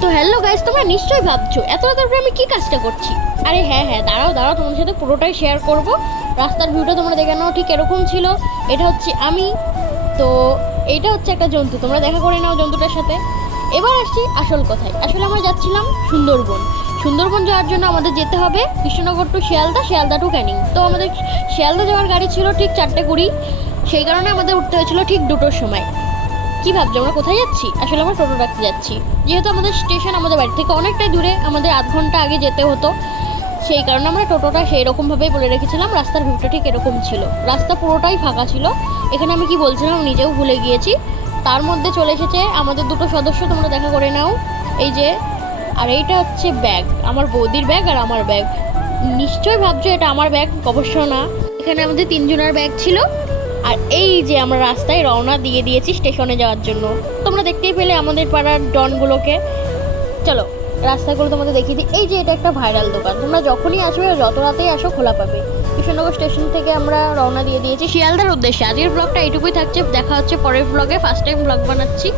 তো hello guys, তোমরা নিশ্চয়ই ভাবছো এত রাতের পরে আমি কি কাজটা করছি। আরে হ্যাঁ হ্যাঁ, দাঁড়াও দাঁড়াও, তোমাদের সাথে পুরোটাই শেয়ার করব। রাস্তার ভিউটা তোমরা দেখে নাও, ঠিক এরকম ছিল। এটা হচ্ছে আমি। তো এইটা হচ্ছে একটা জন্তু, তোমরা দেখা করে নাও জন্তুটার সাথে। এবার আসছি আসল কথায়। আসলে আমরা যাচ্ছিলাম সুন্দরবন। সুন্দরবন যাওয়ার জন্য আমাদের যেতে হবে কৃষ্ণনগর টু শিয়ালদা, শিয়ালদা টু ক্যানিং। তো আমাদের শিয়ালদা যাওয়ার গাড়ি ছিল ঠিক 4:20, সেই কারণে আমাদের উঠতে হয়েছিল ঠিক 2টোর সময়। কি ভাবছো আমরা কোথায় যাচ্ছি? আসলে আমরা টোটো ডাকতে যাচ্ছি। যেহেতু আমাদের স্টেশন আমাদের বাড়ি থেকে অনেকটাই দূরে, আমাদের আধ ঘন্টা আগে যেতে হতো, সেই কারণে আমরা টোটোটা সেই রকমভাবেই বলে রেখেছিলাম। রাস্তার ভিউটা ঠিক এরকম ছিল, রাস্তা পুরোটাই ফাঁকা ছিল। এখানে আমি কি বলছিলাম নিজেও ভুলে গিয়েছি। তার মধ্যে চলে এসেছে আমাদের দুটো সদস্য, তোমরা দেখা করে নাও। এই যে, আর এইটা হচ্ছে ব্যাগ, আমার বৌদির ব্যাগ আর আমার ব্যাগ। নিশ্চয়ই ভাবছো এটা আমার ব্যাগ, অবশ্য না। এখানে আমাদের 3জনের ব্যাগ ছিল। আর এই যে আমরা রাস্তায় রওনা দিয়ে দিয়েছি স্টেশনে যাওয়ার জন্য। তোমরা দেখতেই পেলে আমাদের পাড়ার ডনগুলোকে। চলো রাস্তাগুলো তোমাদের দেখিয়ে দিই। এই যে এটা একটা ভাইরাল দোকান, তোমরা যখনই আসবে, যত রাতেই আসো খোলা পাবে। কৃষ্ণনগর স্টেশন থেকে আমরা রওনা দিয়ে দিয়েছি শিয়ালদার উদ্দেশ্যে। আজকের ব্লগটা এইটুকুই থাকছে, দেখা হচ্ছে পরের ব্লগে। ফার্স্ট টাইম ব্লগ বানাচ্ছি।